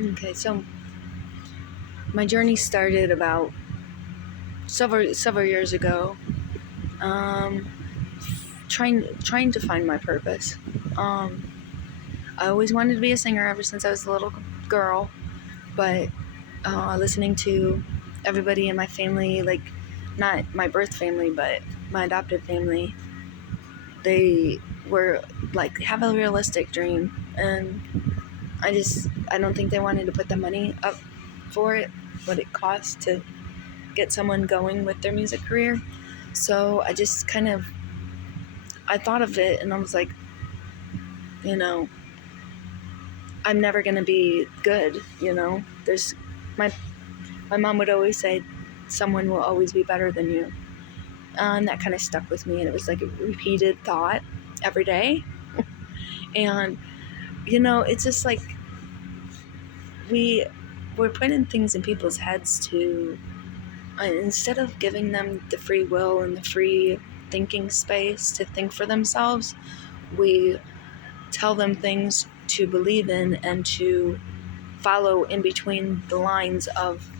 Okay, so my journey started about several years ago. Um, trying to find my purpose. Um, I always wanted to be a singer ever since I was a little girl, but listening to everybody in my family, like not my birth family, but my adopted family, they were like have a realistic dream, and I don't think they wanted to put the money up for it, what it costs to get someone going with their music career. So I thought of it and I was like, you know, I'm never gonna be good. There's my my mom would always say, someone will always be better than you, and that kind of stuck with me. And it was like a repeated thought every day. And it's just like we're putting things in people's heads to instead of giving them the free will and the free thinking space to think for themselves, we tell them things to believe in and to follow in between the lines of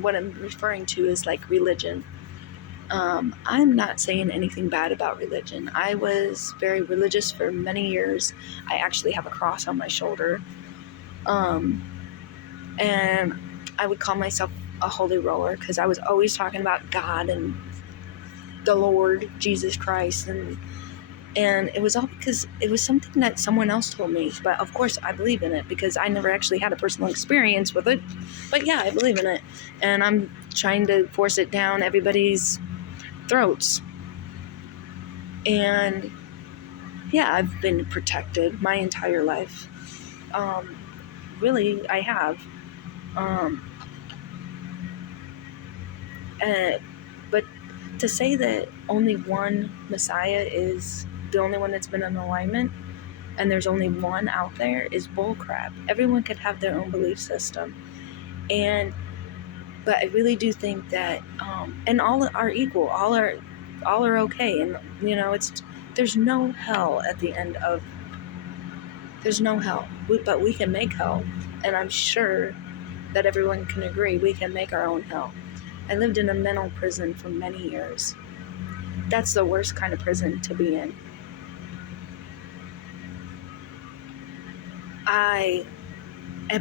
what I'm referring to is like religion. I'm not saying anything bad about religion. I was very religious for many years. I actually have a cross on my shoulder. And I would call myself a holy roller because I was always talking about God and the Lord Jesus Christ, and it was all because it was something that someone else told me. But of course I believe in it because I never actually had a personal experience with it. But yeah, I believe in it, and I'm trying to force it down everybody's throats. And yeah, I've been protected my entire life. Really, I have. But to say that only one Messiah is the only one that's been in alignment, and there's only one out there, is bullcrap. Everyone could have their own belief system, but I really do think that, and all are equal, all are okay, and there's no hell at the end of. There's no hell, but we can make hell, and I'm sure that everyone can agree we can make our own hell. I lived in a mental prison for many years. That's the worst kind of prison to be in.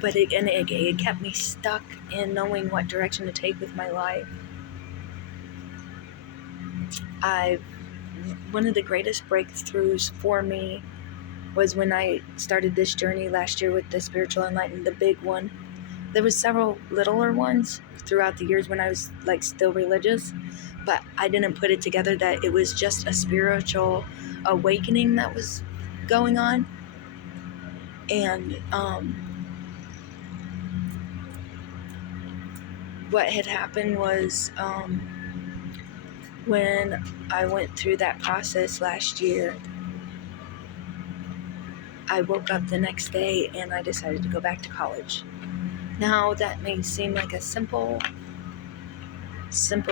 But it kept me stuck in knowing what direction to take with my life. One of the greatest breakthroughs for me was when I started this journey last year with the Spiritual Enlightenment, the big one. There was several littler ones throughout the years when I was like still religious, but I didn't put it together that it was just a spiritual awakening that was going on. And what had happened was when I went through that process last year, I woke up the next day and I decided to go back to college. Now, that may seem like a simple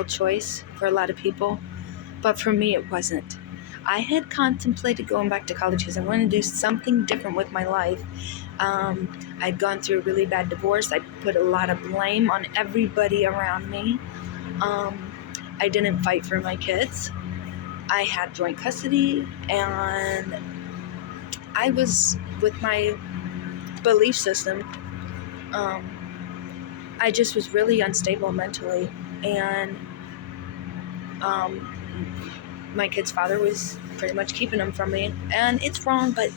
choice for a lot of people, but for me it wasn't. I had contemplated going back to college because I wanted to do something different with my life. I'd gone through a really bad divorce. I put a lot of blame on everybody around me. I didn't fight for my kids. I had joint custody, and I was with my belief system. I just was really unstable mentally, and my kid's father was pretty much keeping them from me, and it's wrong, but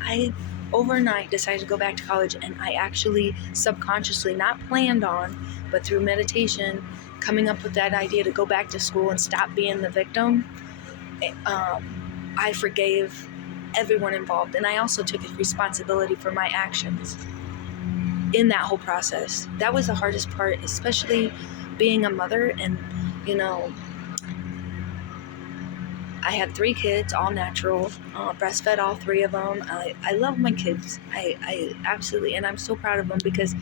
I overnight decided to go back to college, and I actually subconsciously, not planned on, but through meditation, coming up with that idea to go back to school and stop being the victim. I forgave everyone involved, and I also took responsibility for my actions in that whole process. That was the hardest part, especially being a mother. And I had 3 kids, all natural, breastfed all 3 of them. I love my kids. I absolutely, and I'm so proud of them, because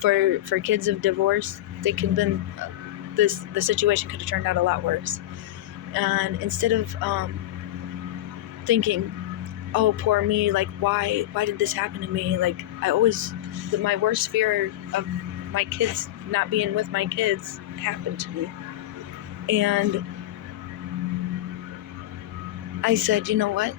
for kids of divorce, they could have been, the situation could have turned out a lot worse. And instead of thinking, oh, poor me, like why did this happen to me? Like, my worst fear of my kids not being with my kids happened to me. And I said, you know what?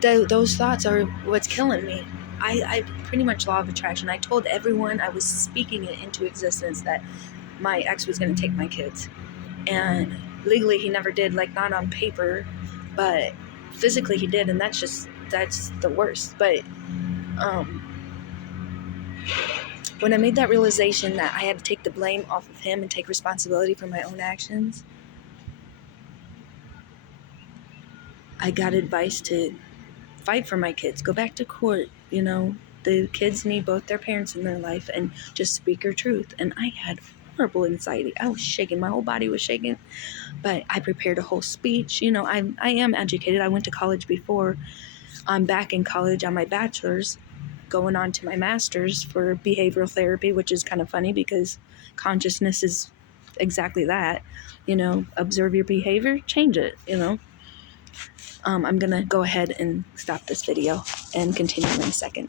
Those thoughts are what's killing me. I pretty much law of attraction. I told everyone, I was speaking it into existence, that my ex was going to take my kids. And legally he never did, like not on paper, but physically he did. And that's the worst. But when I made that realization that I had to take the blame off of him and take responsibility for my own actions, I got advice to fight for my kids, go back to court. The kids need both their parents in their life, and just speak your truth. And I had horrible anxiety. I was shaking. My whole body was shaking. But I prepared a whole speech. I am educated. I went to college before. I'm back in college on my bachelor's, going on to my master's for behavioral therapy, which is kind of funny because consciousness is exactly that. Observe your behavior, change it. I'm gonna go ahead and stop this video and continue in a second.